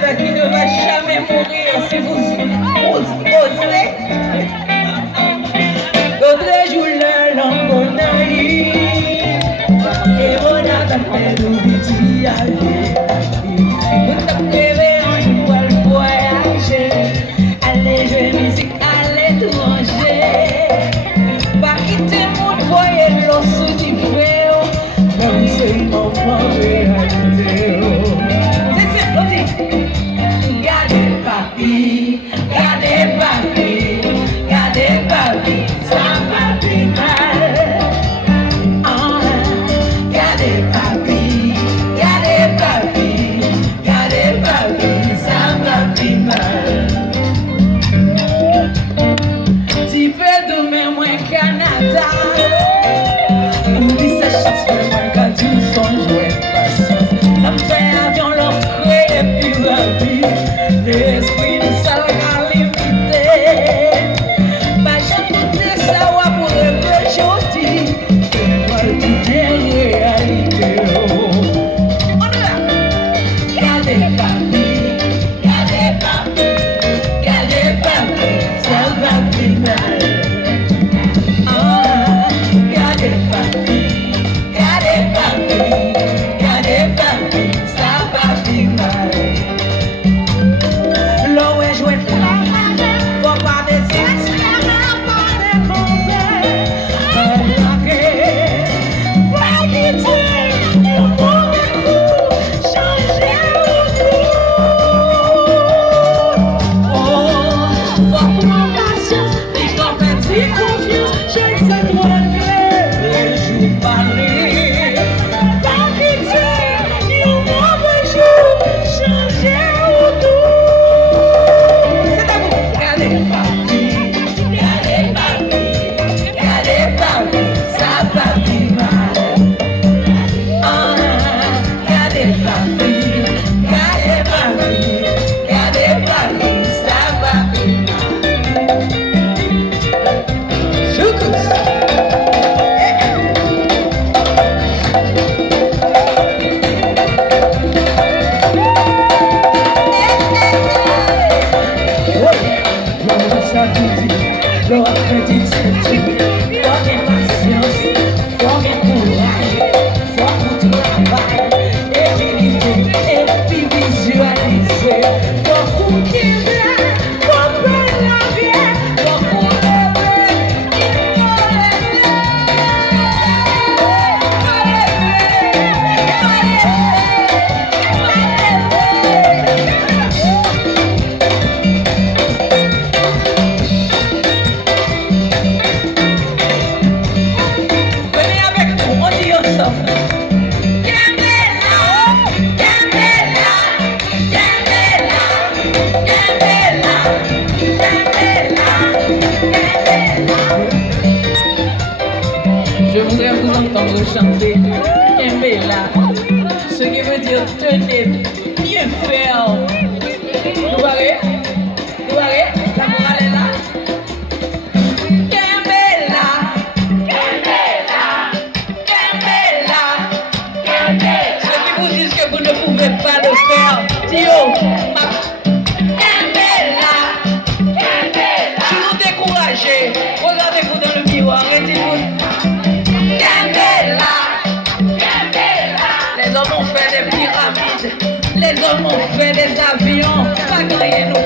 rêve qui ne va jamais mourir si vous osez. D'autres jouent leur langue naïve et on a tapé le petit allié. Vous tapez un jour le voyager, allez jouer musique à l'étranger. Pas quitter mon voyage l'os du féo, même si mon frère réalité. Gardez papi, gardez papi, gardez papi, ça va plus mal. Gardez papi, gardez papi, gardez papi, ça va plus mal. Tu peux demain moins Canada, oublie sa chance moins quand tu songes jouer patience. La paix avion l'entrée et puis la vie. L'esprit de ça va limiter. Pas jamais tout ça va pour le aujourd'hui. C'est pas tout est réalité. On est là. Gardez papi, gardez papi, gardez papi, ça va plus mal. Gardez papi, gardez papi, gardez papi, ça va plus mal. Je voudrais vous entendre chanter Kembela, ce qui veut dire tenez bien ferme. Vous voyez? Vous voyez? La morale est là. Kembela, Kembela, Kembela, Kembela. Ceux qui vous disent que vous ne pouvez pas le faire, Dio, Kembela, Kembela. Si vous découragez, regardez-vous dans le miroir et dites-vous les hommes ont fait des pyramides, les hommes ont fait des avions, pas griller nous.